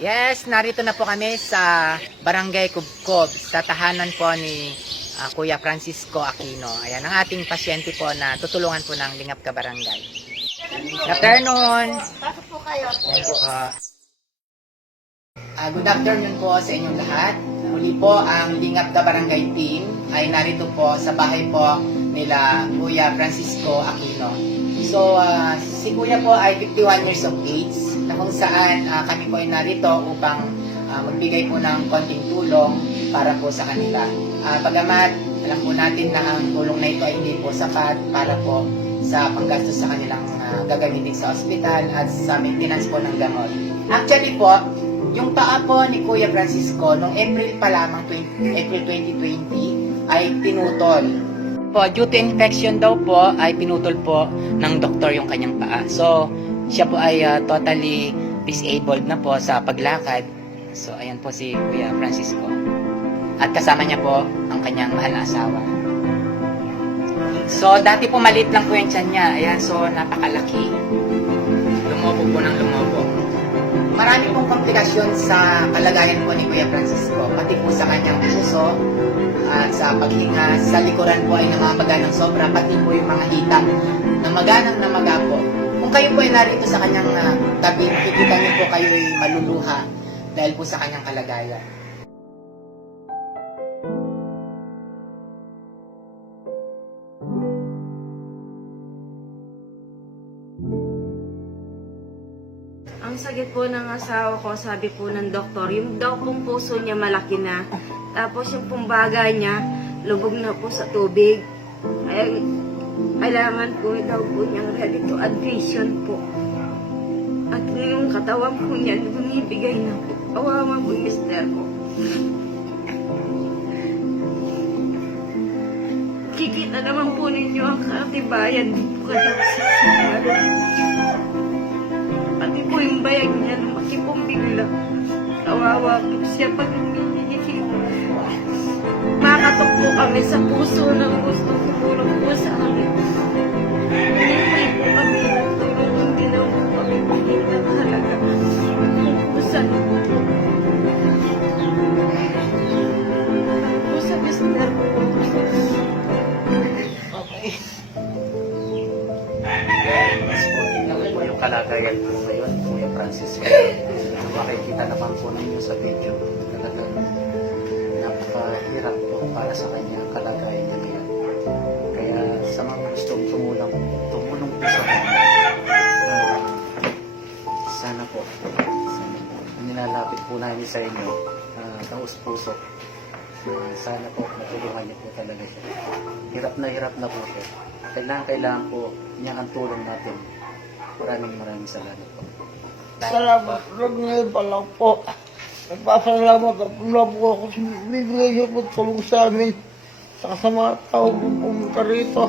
Yes, narito na po kami sa Barangay Kubkob, sa tahanan po ni Kuya Francisco Aquino. Ayan, ang ating pasyente po na tutulungan po ng Lingap Ka Barangay. Good afternoon. Pasok po kayo. Good afternoon po sa inyong lahat. Muli po ang Lingap Ka Barangay team ay narito po sa bahay po nila Kuya Francisco Aquino. So, si Kuya po ay 51 years of age, na kung saan kami po ay narito upang magbigay po ng konting tulong para po sa kanila. Bagamat alam po natin na ang tulong na ito ay hindi po sapat para po sa panggastos sa kanilang gagamitin sa ospital at sa maintenance po ng gamot. Actually po, yung paa po ni Kuya Francisco noong April pa lamang, April 2020 ay pinutol. Po, due to infection daw po ay pinutol po ng doktor yung kanyang paa. So, siya po ay totally disabled na po sa paglakad. So, ayan po si Kuya Francisco. At kasama niya po ang kanyang mahal na asawa. So, dati po maliit lang po yung tiyan niya. Ayan, so napakalaki. Lumobo po ng lumobo. Marami pong komplikasyon sa kalagayan po ni Kuya Francisco. Pati po sa kanyang puso at sa paghinga. Sa likuran po ay namamaga ng sobra. Pati po yung mga hita. Namaga ng namaga po. Kung kayo po ay narito sa kanyang tabi, nakikita niyo po kayo ay maluluha dahil po sa kanyang kalagayan. Ang sakit po ng asawa ko, sabi po ng doktor, yung daw pong puso niya malaki na. Tapos yung pumbaga niya, lubog na po sa tubig. Ay, kailangan po daw po niyang ready to admission po. At yung katawan po niya, bumibigay na po. Kawawa po yung mister ko. Kikita naman po ninyo ang katibayan dito kayo sa pati po yung bayag niya lumaki pong bigla. Kawawa po siya pag humihihik. Makatok po kami sa puso ng gusto tumulong po sa amin. Hindi po kami nagtulong, hindi na po kami bigyan ng halaga. Kukusan po. Po sa mister po. Okay. Tingnan po yung kalagayan po ngayon, Kuya Francisco. Makikita naman po ninyo sa video. Talagang napakahirap po para sa kanya ang kalagayan niya ngayon. Kaya sa mga gustong tumulong po sa kanya, sana po, nilalapit po namin sa inyo, taus-puso. Sana po matulungan niyo po talaga siya. Hirap na po siya. Kailangan po niya ang tulong natin. Maraming salamat po. Salamat lang ngayon pa lang po. Nagpasalamat at pula po ako sa bibigay niyo po tulong sa amin. Saka sa mga tao po pumunta rito.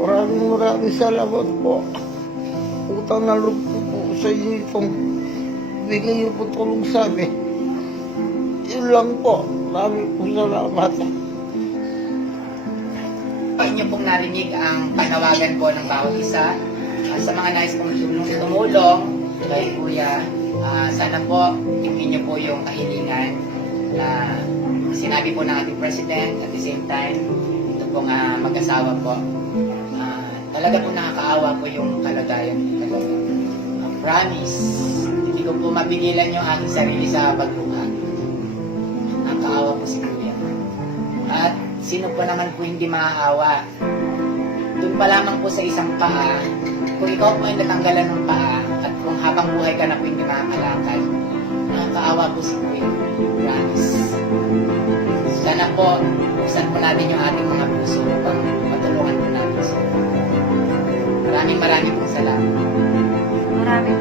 Maraming salamat po. Utang na loob po sa inyo itong bigay niyo po tulong sa amin. Yun lang po. Maraming po salamat. Inyo pong narinig ang panawagan po ng bawat isa. Sa mga nais pong tumulong kay Kuya, sana po tingin niyo po yung kahilingan na sinabi po ng ating President. At the same time, ito pong mag-asawa po. Talaga po nakakaawa po yung kalagayan. Promise, hindi ko po mapigilan yung aking sarili sa pagluha. Nakakaawa po si Kuya. At sino po naman po hindi maaawa? Doon pa lamang po sa isang paa, kung ikaw po ay natanggalan ng paa, at kung habang buhay ka na po hindi makakalakad, nakakaawa po si Kuya. Promise. Sana po, buksan po natin yung ating mga puso upang matulungan po natin siya. Maraming pong salamat. Maraming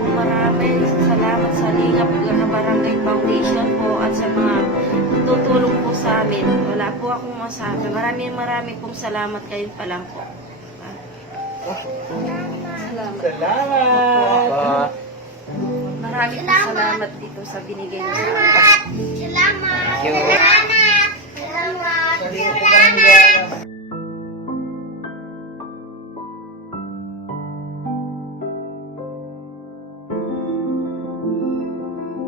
salamat sa Lingap Ka Barangay Foundation po at sa mga tutulong po sa amin. Wala po akong masabi. Maraming pong salamat kayo pa lang po. Salamat. Maraming salamat dito sa binigay niyo sa amin. Thank you. Salamat.